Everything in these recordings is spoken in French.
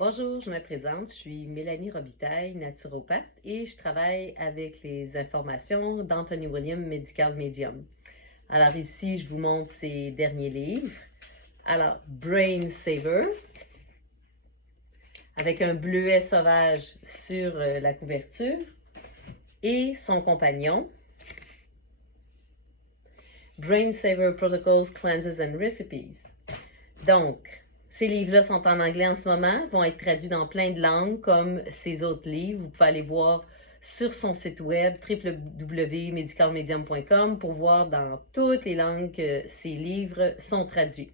Bonjour, je me présente, je suis Mélanie Robitaille, naturopathe et je travaille avec les informations d'Anthony William Medical Medium. Alors ici, je vous montre ses derniers livres. Alors, Brain Saver, avec un bleuet sauvage sur la couverture, et son compagnon, Brain Saver Protocols, Cleanses and Recipes. Donc, ces livres-là sont en anglais en ce moment, vont être traduits dans plein de langues comme ces autres livres. Vous pouvez aller voir sur son site web www.medicalmedium.com pour voir dans toutes les langues que ces livres sont traduits.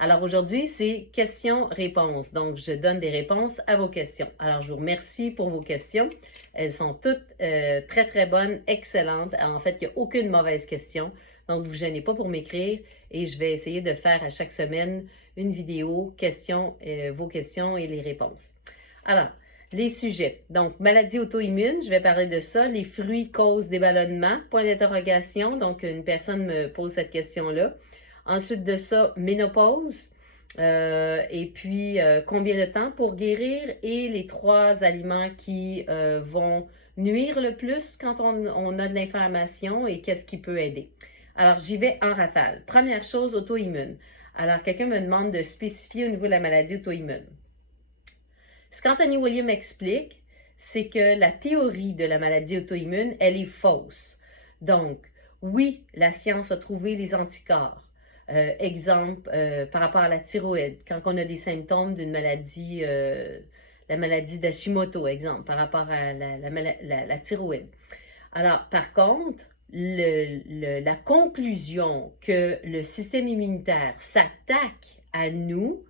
Alors aujourd'hui, c'est questions-réponses. Donc, je donne des réponses à vos questions. Alors, je vous remercie pour vos questions. Elles sont toutes très, très bonnes, excellentes. Alors, en fait, il n'y a aucune mauvaise question. Donc, vous ne vous gênez pas pour m'écrire et je vais essayer de faire à chaque semaine une vidéo, vos questions et les réponses. Alors, les sujets. Donc, maladie auto-immune, je vais parler de ça. Les fruits causent des ballonnements, point d'interrogation. Donc, une personne me pose cette question-là. Ensuite de ça, ménopause. Et puis, combien de temps pour guérir et les 3 aliments qui vont nuire le plus quand on a de l'inflammation et qu'est-ce qui peut aider. Alors, j'y vais en rafale. Première chose, auto-immune. Alors, quelqu'un me demande de spécifier au niveau de la maladie auto-immune. Ce qu'Anthony William explique, c'est que la théorie de la maladie auto-immune, elle est fausse. Donc, oui, la science a trouvé les anticorps. Exemple, par rapport à la thyroïde, quand on a des symptômes d'une maladie, la maladie d'Hashimoto, exemple, par rapport à la thyroïde. Alors, par contre, la conclusion que le système immunitaire s'attaque à nous,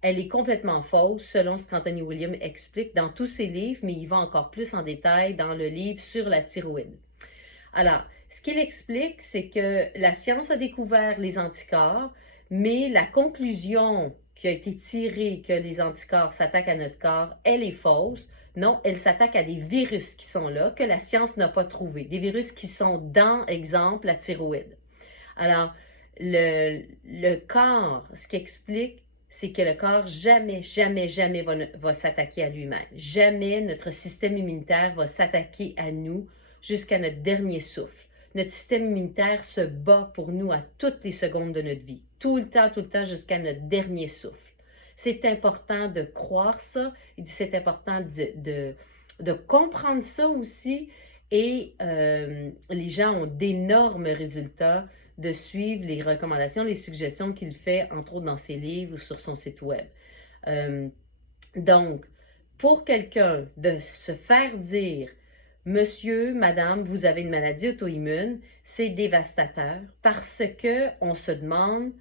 elle est complètement fausse selon ce qu'Anthony William explique dans tous ses livres, mais il va encore plus en détail dans le livre sur la thyroïde. Alors, ce qu'il explique, c'est que la science a découvert les anticorps, mais la conclusion qui a été tirée que les anticorps s'attaquent à notre corps, elle est fausse. Non, elle s'attaque à des virus qui sont là, que la science n'a pas trouvé. Des virus qui sont dans, exemple, la thyroïde. Alors, le corps, ce qui explique, c'est que le corps jamais, jamais, jamais va s'attaquer à lui-même. Jamais notre système immunitaire va s'attaquer à nous jusqu'à notre dernier souffle. Notre système immunitaire se bat pour nous à toutes les secondes de notre vie. Tout le temps, jusqu'à notre dernier souffle. C'est important de croire ça. Il dit c'est important de comprendre ça aussi. Et les gens ont d'énormes résultats de suivre les recommandations, les suggestions qu'il fait, entre autres dans ses livres ou sur son site web. Donc, pour quelqu'un de se faire dire « Monsieur, madame, vous avez une maladie auto-immune », c'est dévastateur parce qu'on se demande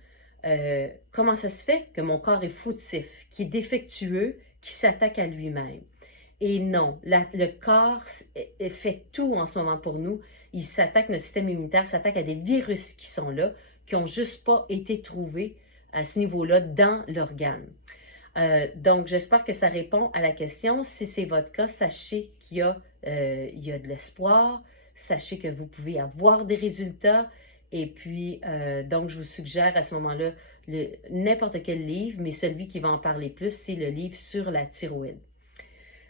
comment ça se fait que mon corps est fautif, qui est défectueux, qui s'attaque à lui-même. Et non, le corps fait tout en ce moment pour nous. Il s'attaque, notre système immunitaire s'attaque à des virus qui sont là, qui n'ont juste pas été trouvés à ce niveau-là dans l'organe. Donc, j'espère que ça répond à la question. Si c'est votre cas, sachez qu'il y a de l'espoir. Sachez que vous pouvez avoir des résultats. Et puis, donc, je vous suggère à ce moment-là n'importe quel livre, mais celui qui va en parler plus, c'est le livre sur la thyroïde.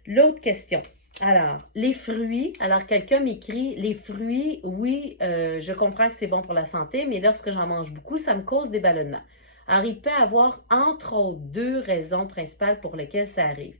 L'autre question. Alors, les fruits. Alors, quelqu'un m'écrit, les fruits, oui, je comprends que c'est bon pour la santé, mais lorsque j'en mange beaucoup, ça me cause des ballonnements. Alors, il peut y avoir, entre autres, 2 raisons principales pour lesquelles ça arrive.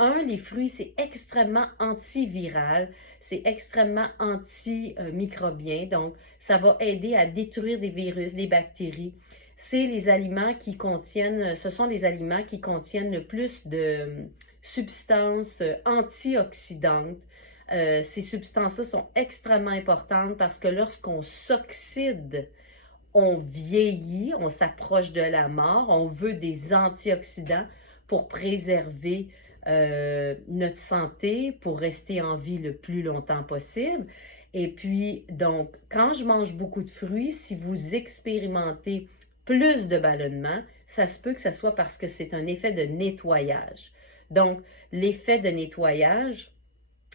Un, les fruits, c'est extrêmement antiviral, c'est extrêmement antimicrobien, donc ça va aider à détruire des virus, des bactéries. C'est les aliments qui contiennent, ce sont les aliments qui contiennent le plus de substances antioxydantes. Ces substances-là sont extrêmement importantes parce que lorsqu'on s'oxyde, on vieillit, on s'approche de la mort, on veut des antioxydants pour préserver notre santé, pour rester en vie le plus longtemps possible. Et puis, donc, quand je mange beaucoup de fruits, si vous expérimentez plus de ballonnements, ça se peut que ce soit parce que c'est un effet de nettoyage. Donc, l'effet de nettoyage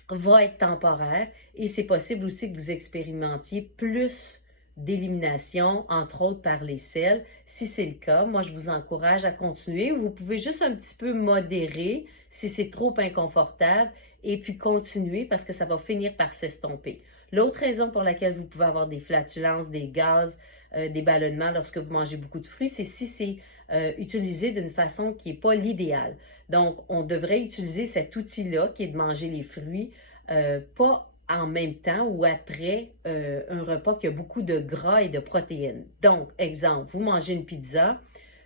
va être temporaire et c'est possible aussi que vous expérimentiez plus d'élimination, entre autres par les selles. Si c'est le cas, moi, je vous encourage à continuer. Vous pouvez juste un petit peu modérer si c'est trop inconfortable et puis continuer parce que ça va finir par s'estomper. L'autre raison pour laquelle vous pouvez avoir des flatulences, des gaz, des ballonnements lorsque vous mangez beaucoup de fruits, c'est si c'est utilisé d'une façon qui n'est pas l'idéal. Donc, on devrait utiliser cet outil-là qui est de manger les fruits, pas en même temps ou après un repas qui a beaucoup de gras et de protéines. Donc, exemple, vous mangez une pizza,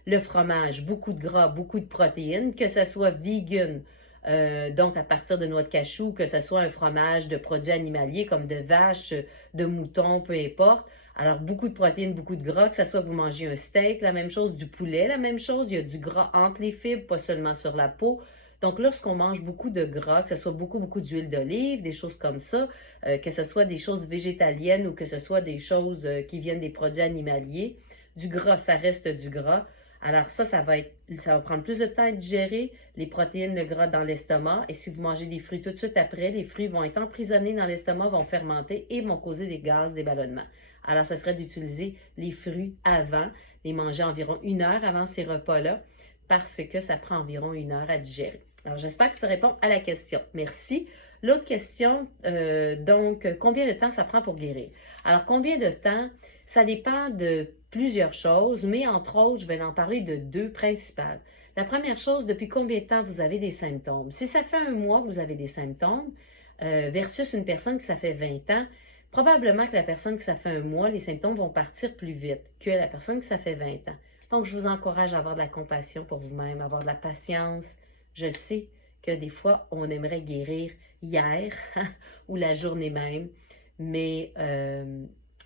le fromage, beaucoup de gras, beaucoup de protéines, que ce soit vegan, donc à partir de noix de cachou, que ce soit un fromage de produits animaliers comme de vache, de mouton, peu importe. Alors, beaucoup de protéines, beaucoup de gras, que ce soit que vous mangez un steak, la même chose, du poulet, la même chose, il y a du gras entre les fibres, pas seulement sur la peau. Donc, lorsqu'on mange beaucoup de gras, que ce soit beaucoup d'huile d'olive, des choses comme ça, que ce soit des choses végétaliennes ou que ce soit des choses qui viennent des produits animaliers, du gras, ça reste du gras. Alors ça va prendre plus de temps à digérer, les protéines, le gras dans l'estomac. Et si vous mangez des fruits tout de suite après, les fruits vont être emprisonnés dans l'estomac, vont fermenter et vont causer des gaz, des ballonnements. Alors, ça serait d'utiliser les fruits avant, les manger environ 1 heure avant ces repas-là, parce que ça prend environ 1 heure à digérer. Alors, j'espère que ça répond à la question. Merci. L'autre question, donc, combien de temps ça prend pour guérir? Alors, combien de temps? Ça dépend de plusieurs choses, mais entre autres, je vais en parler de 2 principales. La première chose, depuis combien de temps vous avez des symptômes? Si ça fait 1 mois que vous avez des symptômes, versus une personne qui ça fait 20 ans, probablement que la personne qui ça fait 1 mois, les symptômes vont partir plus vite que la personne qui ça fait 20 ans. Donc, je vous encourage à avoir de la compassion pour vous-même, avoir de la patience. Je sais que des fois, on aimerait guérir hier ou la journée même, mais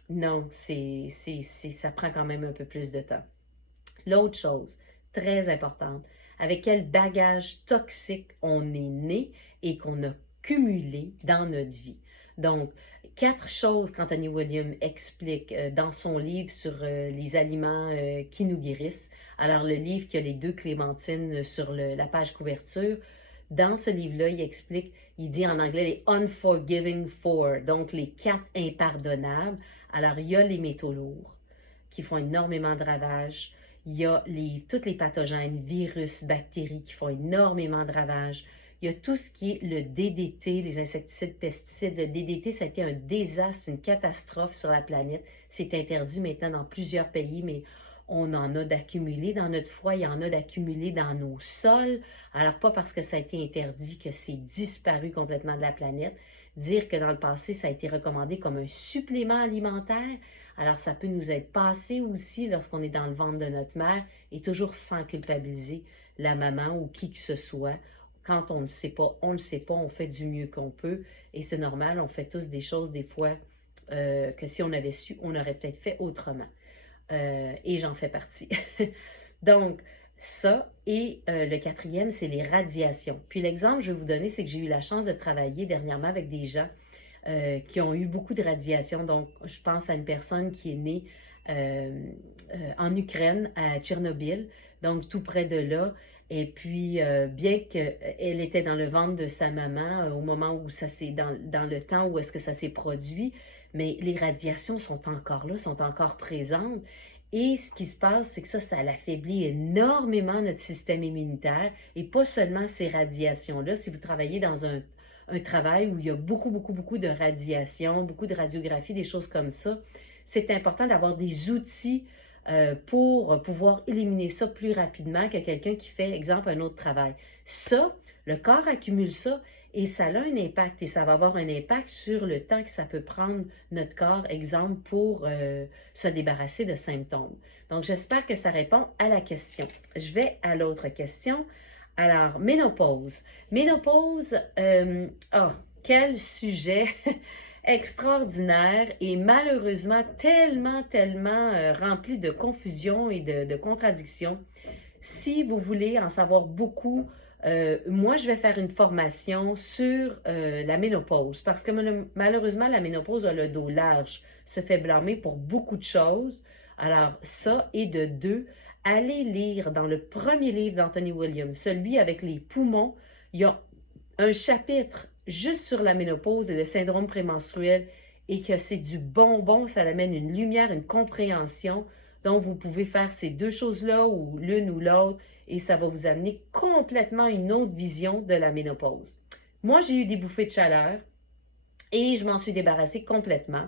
non, ça prend quand même un peu plus de temps. L'autre chose, très importante, avec quel bagage toxique on est né et qu'on a cumulé dans notre vie. Donc, 4 choses qu'Anthony Williams explique dans son livre sur les aliments qui nous guérissent. Alors, le livre qui a les 2 clémentines sur la page couverture, dans ce livre-là, il explique, il dit en anglais les unforgiving four, donc les 4 impardonnables. Alors, il y a les métaux lourds qui font énormément de ravages. Il y a tous les pathogènes, virus, bactéries qui font énormément de ravages. Il y a tout ce qui est le DDT, les insecticides, pesticides. Le DDT, ça a été un désastre, une catastrophe sur la planète. C'est interdit maintenant dans plusieurs pays, mais on en a d'accumulés dans notre foie, il y en a d'accumulés dans nos sols. Alors, pas parce que ça a été interdit que c'est disparu complètement de la planète. Dire que dans le passé, ça a été recommandé comme un supplément alimentaire. Alors, ça peut nous être passé aussi lorsqu'on est dans le ventre de notre mère et toujours sans culpabiliser la maman ou qui que ce soit. Quand on ne le sait pas, on ne le sait pas, on fait du mieux qu'on peut et c'est normal, on fait tous des choses des fois que si on avait su, on aurait peut-être fait autrement. Et j'en fais partie. Donc, ça, et le 4e, c'est les radiations. Puis l'exemple que je vais vous donner, c'est que j'ai eu la chance de travailler dernièrement avec des gens qui ont eu beaucoup de radiations. Donc, je pense à une personne qui est née en Ukraine, à Tchernobyl, donc tout près de là. Et puis, bien qu'elle était dans le ventre de sa maman au moment où ça s'est, dans le temps où est-ce que ça s'est produit, mais les radiations sont encore là, sont encore présentes. Et ce qui se passe, c'est que ça affaiblit énormément notre système immunitaire. Et pas seulement ces radiations-là. Si vous travaillez dans un travail où il y a beaucoup de radiation, beaucoup de radiographie, des choses comme ça, c'est important d'avoir des outils pour pouvoir éliminer ça plus rapidement que quelqu'un qui fait, exemple, un autre travail. Ça, le corps accumule ça et ça a un impact et ça va avoir un impact sur le temps que ça peut prendre notre corps, exemple, pour se débarrasser de symptômes. Donc, j'espère que ça répond à la question. Je vais à l'autre question. Alors, ménopause. Ménopause, quel sujet extraordinaire et malheureusement tellement rempli de confusion et de contradictions. Si vous voulez en savoir beaucoup, moi, je vais faire une formation sur la ménopause parce que malheureusement, la ménopause a le dos large, se fait blâmer pour beaucoup de choses. Alors, ça, et de 2, allez lire dans le premier livre d'Anthony Williams, celui avec les poumons, il y a un chapitre juste sur la ménopause et le syndrome prémenstruel et que c'est du bonbon, ça amène une lumière, une compréhension. Donc, vous pouvez faire ces deux choses-là ou l'une ou l'autre et ça va vous amener complètement une autre vision de la ménopause. Moi, j'ai eu des bouffées de chaleur et je m'en suis débarrassée complètement.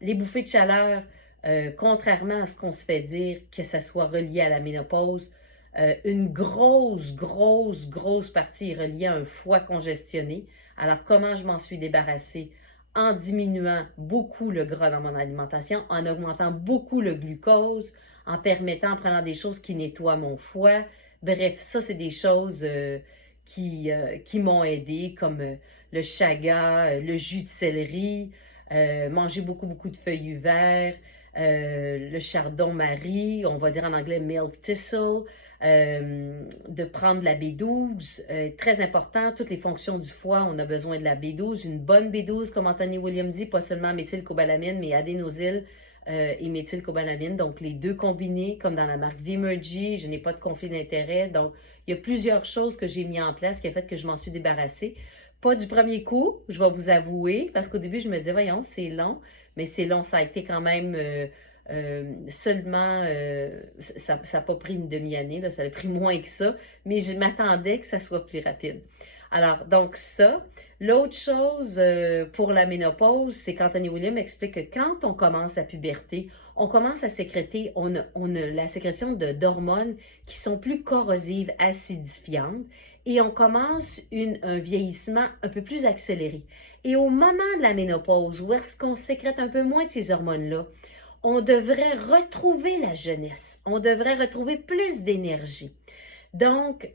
Les bouffées de chaleur, contrairement à ce qu'on se fait dire, que ça soit relié à la ménopause, une grosse partie est reliée à un foie congestionné. Alors, comment je m'en suis débarrassée? En diminuant beaucoup le gras dans mon alimentation, en augmentant beaucoup le glucose, en permettant, en prenant des choses qui nettoient mon foie. Bref, ça, c'est des choses qui m'ont aidé, comme le chaga, le jus de céleri, manger beaucoup de feuilles verts, le chardon-marie, on va dire en anglais milk thistle, de prendre la B12, très important, toutes les fonctions du foie, on a besoin de la B12, une bonne B12, comme Anthony Williams dit, pas seulement méthylcobalamin, mais adénosyl et méthylcobalamin, donc les deux combinés, comme dans la marque Vimergy, je n'ai pas de conflit d'intérêt, donc il y a plusieurs choses que j'ai mis en place qui a fait que je m'en suis débarrassée. Pas du premier coup, je vais vous avouer, parce qu'au début, je me disais, voyons, c'est long, mais c'est long, ça a été quand même seulement, ça n'a pas pris une demi-année, ça a pris moins que ça, mais je m'attendais que ça soit plus rapide. Alors, donc ça. L'autre chose pour la ménopause, c'est qu'Anthony Williams explique que quand on commence la puberté, on commence à sécréter, on a la sécrétion d'hormones qui sont plus corrosives, acidifiantes, et on commence un vieillissement un peu plus accéléré. Et au moment de la ménopause, où est-ce qu'on sécrète un peu moins de ces hormones-là, on devrait retrouver la jeunesse, on devrait retrouver plus d'énergie. Donc,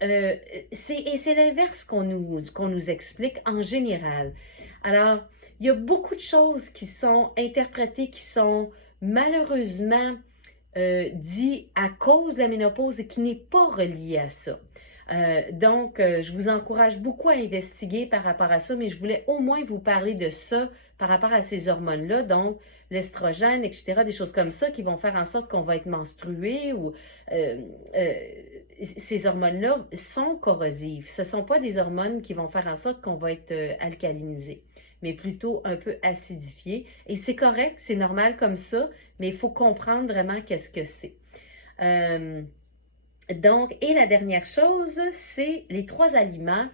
c'est l'inverse qu'on nous explique en général. Alors, il y a beaucoup de choses qui sont interprétées, qui sont malheureusement dites à cause de la ménopause et qui n'est pas reliée à ça. Donc, je vous encourage beaucoup à investiguer par rapport à ça, mais je voulais au moins vous parler de ça par rapport à ces hormones-là, donc l'estrogène, etc., des choses comme ça qui vont faire en sorte qu'on va être menstrué ou ces hormones-là sont corrosives. Ce ne sont pas des hormones qui vont faire en sorte qu'on va être alcalinisé, mais plutôt un peu acidifié. Et c'est correct, c'est normal comme ça, mais il faut comprendre vraiment qu'est-ce que c'est. Donc, et la dernière chose, c'est les 3 aliments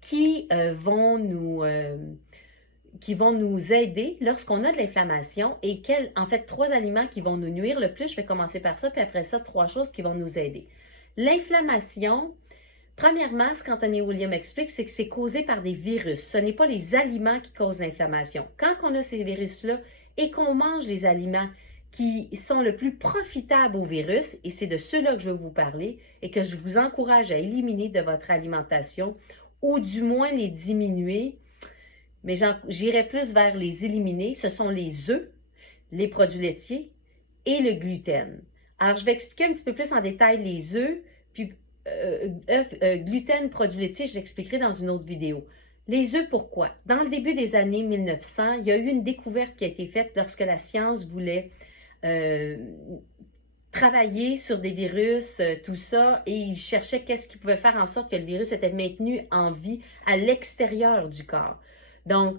qui vont nous aider lorsqu'on a de l'inflammation et en fait, 3 aliments qui vont nous nuire le plus. Je vais commencer par ça, puis après ça, 3 choses qui vont nous aider. L'inflammation, premièrement, ce qu'Anthony Williams explique, c'est que c'est causé par des virus. Ce n'est pas les aliments qui causent l'inflammation. Quand on a ces virus-là et qu'on mange les aliments qui sont le plus profitables aux virus, et c'est de ceux-là que je veux vous parler, et que je vous encourage à éliminer de votre alimentation, ou du moins les diminuer, mais j'irai plus vers les éliminer, ce sont les œufs, les produits laitiers et le gluten. Alors, je vais expliquer un petit peu plus en détail les œufs, puis gluten, produits laitiers, je l'expliquerai dans une autre vidéo. Les œufs, pourquoi? Dans le début des années 1900, il y a eu une découverte qui a été faite lorsque la science voulait travailler sur des virus, tout ça, et ils cherchaient qu'est-ce qui pouvait faire en sorte que le virus était maintenu en vie à l'extérieur du corps. Donc,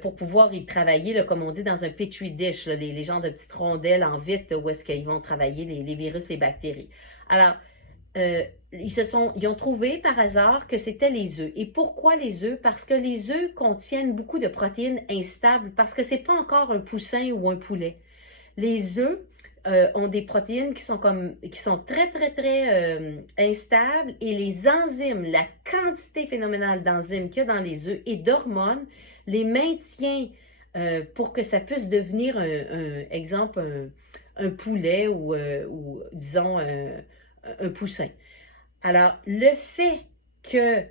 pour pouvoir y travailler, là, comme on dit, dans un petri dish, là, les genres de petites rondelles en vitre, où est-ce qu'ils vont travailler les virus, les bactéries. Alors, ils ont trouvé par hasard que c'était les œufs. Et pourquoi les œufs? Parce que les œufs contiennent beaucoup de protéines instables, parce que ce n'est pas encore un poussin ou un poulet. Les œufs ont des protéines qui sont très instables, et les enzymes, la quantité phénoménale d'enzymes qu'il y a dans les œufs et d'hormones les maintient pour que ça puisse devenir un poulet ou disons un poussin. Alors, le fait que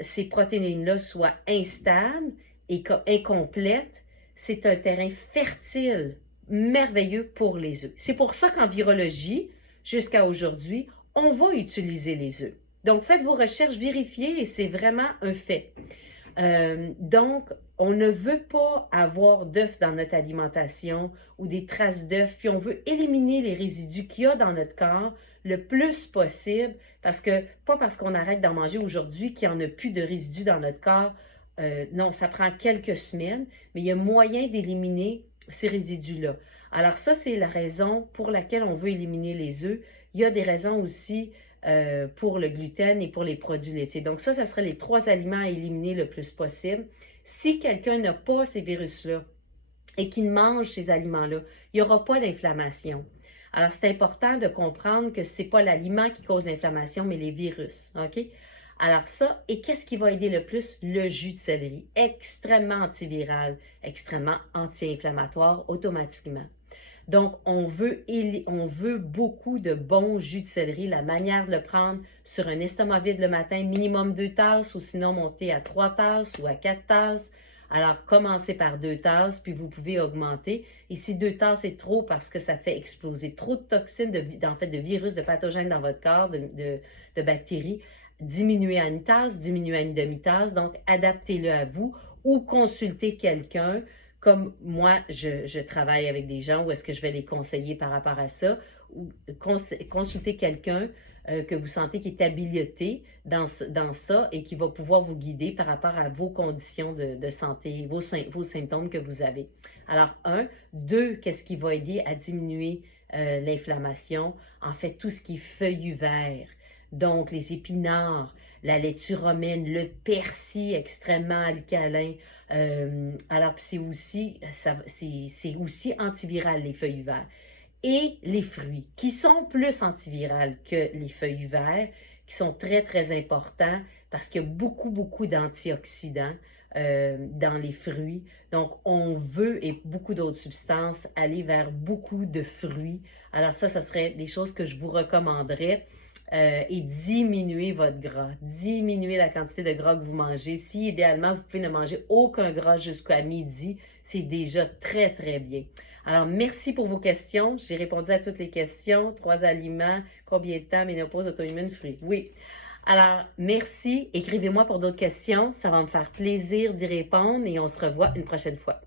ces protéines-là soient instables et incomplètes, c'est un terrain fertile, merveilleux pour les œufs. C'est pour ça qu'en virologie, jusqu'à aujourd'hui, on va utiliser les œufs. Donc, faites vos recherches, vérifiez, et c'est vraiment un fait. Donc, on ne veut pas avoir d'œufs dans notre alimentation ou des traces d'œufs, puis on veut éliminer les résidus qu'il y a dans notre corps le plus possible, pas parce qu'on arrête d'en manger aujourd'hui qu'il n'y en a plus de résidus dans notre corps non, ça prend quelques semaines, mais il y a moyen d'éliminer ces résidus-là. Alors ça, c'est la raison pour laquelle on veut éliminer les œufs. Il y a des raisons aussi pour le gluten et pour les produits laitiers. Donc ça serait les 3 aliments à éliminer le plus possible. Si quelqu'un n'a pas ces virus-là et qu'il mange ces aliments-là, il n'y aura pas d'inflammation. Alors, c'est important de comprendre que ce n'est pas l'aliment qui cause l'inflammation, mais les virus. OK? Alors ça, et qu'est-ce qui va aider le plus? Le jus de céleri. Extrêmement antiviral, extrêmement anti-inflammatoire automatiquement. Donc, on veut beaucoup de bons jus de céleri. La manière de le prendre sur un estomac vide le matin, minimum 2 tasses, ou sinon monter à 3 tasses ou à 4 tasses. Alors, commencez par 2 tasses, puis vous pouvez augmenter. Ici, 2 tasses, c'est trop parce que ça fait exploser trop de toxines, de virus, de pathogènes dans votre corps, de bactéries. Diminuez à 1 tasse, diminuez à 1 demi-tasse. Donc, adaptez-le à vous ou consultez quelqu'un. Comme moi, je travaille avec des gens où est-ce que je vais les conseiller par rapport à ça, ou consulter quelqu'un que vous sentez qui est habilité dans ça et qui va pouvoir vous guider par rapport à vos conditions de santé, vos symptômes que vous avez. Alors, 1. 2, qu'est-ce qui va aider à diminuer l'inflammation? En fait, tout ce qui est feuillus verts, donc les épinards, la laitue romaine, le persil extrêmement alcalin. Alors, c'est aussi antiviral, les feuilles verts. Et les fruits, qui sont plus antivirales que les feuilles verts, qui sont très, très importants parce qu'il y a beaucoup, beaucoup d'antioxydants dans les fruits. Donc, on veut, et beaucoup d'autres substances, aller vers beaucoup de fruits. Alors ça serait des choses que je vous recommanderais. Et diminuer votre gras, diminuer la quantité de gras que vous mangez. Si idéalement, vous pouvez ne manger aucun gras jusqu'à midi, c'est déjà très, très bien. Alors, merci pour vos questions. J'ai répondu à toutes les questions. 3 aliments, combien de temps, ménopause, auto-immune, fruits. Oui. Alors, merci. Écrivez-moi pour d'autres questions. Ça va me faire plaisir d'y répondre et on se revoit une prochaine fois.